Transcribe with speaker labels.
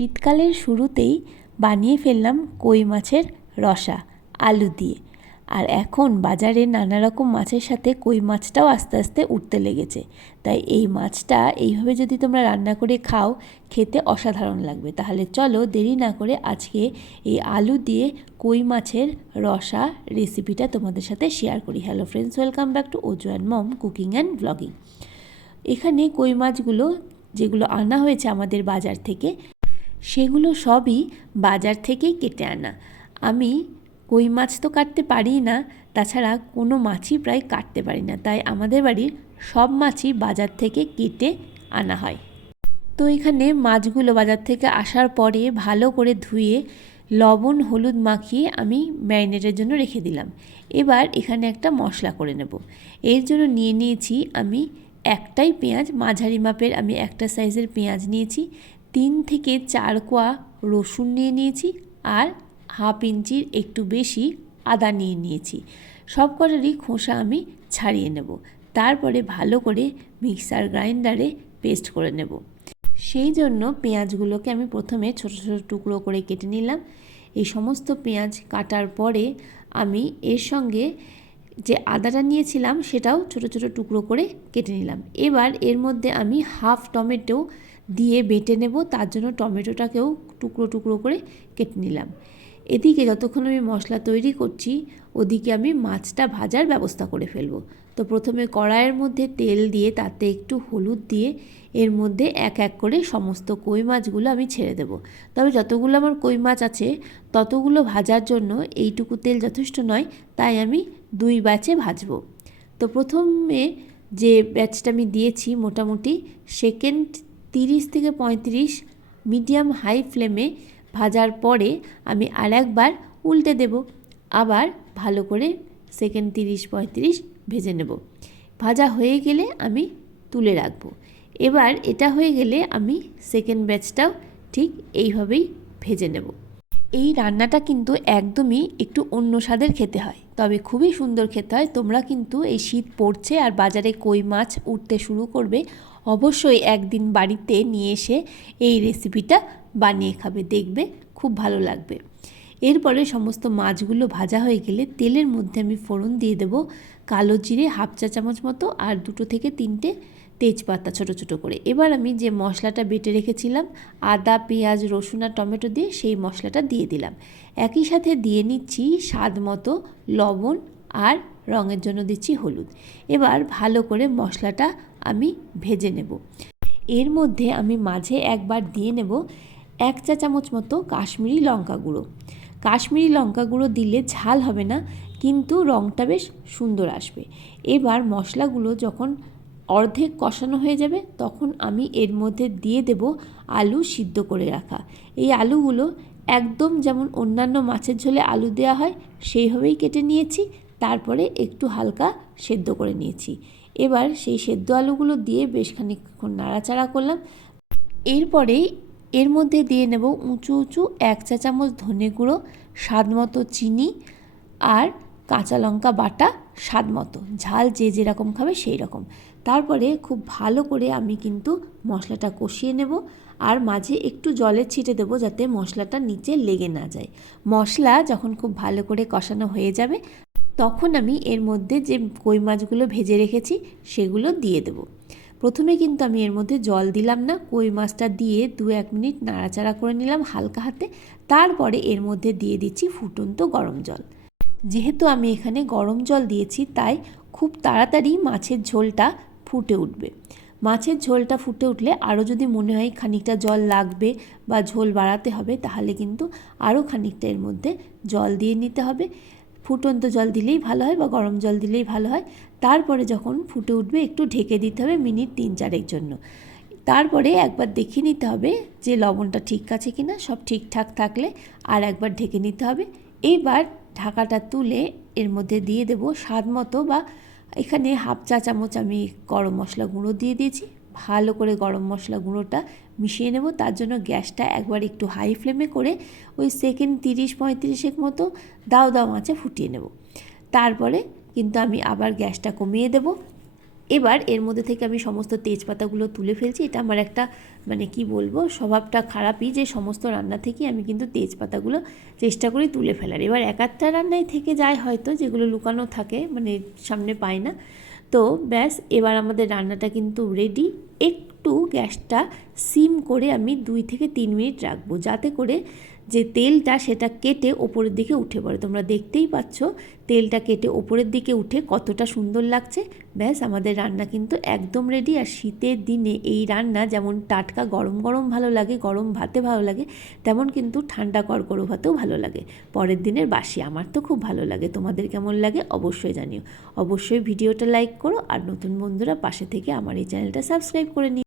Speaker 1: শীতকালের শুরুতেই বানিয়ে ফেললাম কই মাছের রসা, আলু দিয়ে। আর এখন বাজারে নানা রকম মাছের সাথে কই মাছটাও আস্তে আস্তে উঠতে লেগেছে। তাই এই মাছটা এইভাবে যদি তোমরা রান্না করে খাও, খেতে অসাধারণ লাগবে। তাহলে চলো দেরি না করে আজকে এই আলু দিয়ে কই মাছের রসা রেসিপিটা তোমাদের সাথে শেয়ার করি। Hello friends welcome back to Oju and mom cooking and blogging এখানে কই মাছগুলো, যেগুলো আনা হয়েছে আমাদের বাজার থেকে সেগুলো সবই বাজার থেকেই কেটে আনা। আমি কই মাছ তো কাটতে পারি না, তাছাড়া কোনো মাছই প্রায় কাটতে পারি না। তাই আমাদের বাড়ির সব মাছই বাজার থেকে কেটে আনা হয়। তো এখানে মাছগুলো বাজার থেকে আসার পরে ভালো করে ধুয়ে লবণ, হলুদ মাখিয়ে আমি ম্যারিনেটের জন্য রেখে দিলাম। এবার এখানে একটা মশলা করে নেব। এর জন্য নিয়ে নিয়েছি আমি একটাই পেঁয়াজ, মাঝারি মাপের আমি একটা সাইজের পেঁয়াজ নিয়েছি। তিন থেকে চার কোয়া রসুন নিয়ে নিয়েছি আর হাফ ইঞ্চির একটু বেশি আদা নিয়ে নিয়েছি। সব কটারই খোসা আমি ছাড়িয়ে নেব। তারপরে ভালো করে মিক্সার গ্রাইন্ডারে পেস্ট করে নেব। সেই জন্য পেঁয়াজগুলোকে আমি প্রথমে ছোটো ছোটো টুকরো করে কেটে নিলাম। এই সমস্ত পেঁয়াজ কাটার পরে আমি এর সঙ্গে যে আদাটা নিয়েছিলাম সেটাও ছোট ছোট টুকরো করে কেটে নিলাম। এবার এর মধ্যে আমি হাফ টমেটো দিয়ে বেটে নেব, তার জন্য টমেটোটাকেও টুকরো টুকরো করে কেটে নিলাম। এদিকে যতক্ষণ আমি মশলা তৈরি করছি, ওদিকে আমি মাছটা ভাজার ব্যবস্থা করে ফেলব। তো প্রথমে কড়াইয়ের মধ্যে তেল দিয়ে, তাতে একটু হলুদ দিয়ে, এর মধ্যে এক এক করে সমস্ত কই মাছগুলো আমি ছেড়ে দেব। তবে যতগুলো আমার কই মাছ আছে, ততগুলো ভাজার জন্য এইটুকু তেল যথেষ্ট নয়, তাই আমি দুই ব্যাচে ভাজবো। তো প্রথমে যে ব্যাচটা আমি দিয়েছি মোটামুটি, সেকেন্ড তিরিশ থেকে পঁয়ত্রিশ মিডিয়াম হাই ফ্লেমে ভাজার পরে আমি আর একবার উল্টে দেব। আবার ভালো করে সেকেন্ড তিরিশ পঁয়ত্রিশ ভেজে নেব। ভাজা হয়ে গেলে আমি তুলে রাখব। এবার এটা হয়ে গেলে আমি সেকেন্ড ব্যাচটাও ঠিক এইভাবেই ভেজে নেব। এই রান্নাটা কিন্তু একদমই একটু অন্য স্বাদের খেতে হয়, তবে খুবই সুন্দর খেতে হয়। তোমরা কিন্তু এই শীত পড়ছে আর বাজারে কই মাছ উঠতে শুরু করবে অবশ্যই একদিন বাড়িতে নিয়ে এসে এই রেসিপিটা বানিয়ে খাবে, দেখবে খুব ভালো লাগবে। এরপরে সমস্ত মাছগুলো ভাজা হয়ে গেলে তেলের মধ্যে আমি ফোড়ন দিয়ে দেবো কালো জিরে হাফ চা চামচ মতো আর দুটো থেকে তিনটে তেজপাতা ছোট ছোট করে। এবার আমি যে মশলাটা বেটে রেখেছিলাম, আদা, পেঁয়াজ, রসুন আর টমেটো দিয়ে সেই মশলাটা দিয়ে দিলাম। একই সাথে দিয়ে নিচ্ছি স্বাদ মতো লবণ আর রঙের জন্য দিচ্ছি হলুদ। এবার ভালো করে মশলাটা আমি ভেজে নেব। এর মধ্যে আমি মাঝে একবার দিয়ে নেব এক চা চামচ মতো কাশ্মীরি লঙ্কা গুঁড়ো। কাশ্মীরি লঙ্কা গুঁড়ো দিলে ঝাল হবে না, কিন্তু রঙটা বেশ সুন্দর আসবে। এবার মশলাগুলো যখন অর্ধেক কষানো হয়ে যাবে, তখন আমি এর মধ্যে দিয়ে দেব আলু সিদ্ধ করে রাখা। এই আলুগুলো একদম যেমন অন্যান্য মাছের ঝোলে আলু দেওয়া হয়, সেইভাবেই কেটে নিয়েছি। তারপরে একটু হালকা সেদ্ধ করে নিয়েছি। এবার সেই সেদ্ধ আলুগুলো দিয়ে বেশ খানিকক্ষণ নাড়াচাড়া করলাম। এরপরেই এর মধ্যে দিয়ে নেব উঁচু উঁচু এক চা চামচ ধনে গুঁড়ো, স্বাদ মতো চিনি আর কাঁচা লঙ্কা বাটা স্বাদ মতো। ঝাল যে যেরকম খাবে সেই রকম। তারপরে খুব ভালো করে আমি কিন্তু মশলাটা কষিয়ে নেব আর মাঝে একটু জলের ছিটে দেবো যাতে মশলাটা নিচে লেগে না যায়। মশলা যখন খুব ভালো করে কষানো হয়ে যাবে তখন আমি এর মধ্যে যে কই মাছগুলো ভেজে রেখেছি সেগুলো দিয়ে দেবো। প্রথমে কিন্তু আমি এর মধ্যে জল দিলাম না, কই মাছটা দিয়ে দু এক মিনিট নাড়াচাড়া করে নিলাম হালকা হাতে, তারপরে এর মধ্যে দিয়ে দিচ্ছি ফুটন্ত গরম জল। যেহেতু আমি এখানে গরম জল দিয়েছি, তাই খুব তাড়াতাড়ি মাছের ঝোলটা ফুটে উঠবে। মাছের ঝোলটা ফুটে উঠলে আরও যদি মনে হয় খানিকটা জল লাগবে বা ঝোল বাড়াতে হবে, তাহলে কিন্তু আরও খানিকটা এর মধ্যে জল দিয়ে নিতে হবে। ফুটন্ত জল দিলেই ভালো হয় বা গরম জল দিলেই ভালো হয়। তারপরে যখন ফুটে উঠবে, একটু ঢেকে দিতে হবে মিনিট তিন চারেক জন্য। তারপরে একবার দেখে নিতে হবে যে লবণটা ঠিক আছে কি না সব ঠিকঠাক থাকলে আর একবার ঢেকে নিতে হবে। এইবার ঢাকাটা তুলে এর মধ্যে দিয়ে দেবো স্বাদ মতো বা এখানে হাফ চা চামচ আমি গরম মশলা গুঁড়ো দিয়ে দিয়েছি। ভালো করে গরম মশলা গুঁড়োটা মিশিয়ে নেব। তার জন্য গ্যাসটা একবার একটু হাই ফ্লেমে করে ওই সেকেন্ড তিরিশ পঁয়ত্রিশেক মতো দাও দাও মাছে ফুটিয়ে নেব। তারপরে কিন্তু আমি আবার গ্যাসটা কমিয়ে দেব। এবার এর মধ্যে থেকে আমি সমস্ত তেজপাতাগুলো তুলে ফেলছি। এটা আমার একটা মানে কি বলব, স্বভাবটা খারাপই যে সমস্ত রান্না থেকে আমি কিন্তু তেজপাতাগুলো চেষ্টা করি তুলে ফেলার। এবার এক একটা রান্নায় থেকে যায় হয়তো, যেগুলো লুকানো থাকে মানে সামনে পায় না। তো ব্যাস, এবার আমাদের রান্নাটা কিন্তু রেডি একটু গ্যাসটা সিম করে আমি দুই থেকে তিন মিনিট রাখব, যাতে করে যে তেলটা সেটা কেটে ওপরের দিকে উঠে পড়ে। তোমরা দেখতেই পাচ্ছ তেলটা কেটে ওপরের দিকে উঠে কতটা সুন্দর লাগছে। ব্যাস, আমাদের রান্না কিন্তু একদম রেডি আর শীতের দিনে এই রান্না যেমন টাটকা গরম গরম ভালো লাগে, গরম ভাতে ভালো লাগে, তেমন কিন্তু ঠান্ডা করকরো ভাতেও ভালো লাগে। পরের দিনের বাসি আমার তো খুব ভালো লাগে। তোমাদের কেমন লাগে অবশ্যই জানিও। অবশ্যই ভিডিওটা লাইক করো আর নতুন বন্ধুরা পাশে থেকে আমার এই চ্যানেলটা সাবস্ক্রাইব করে নিও।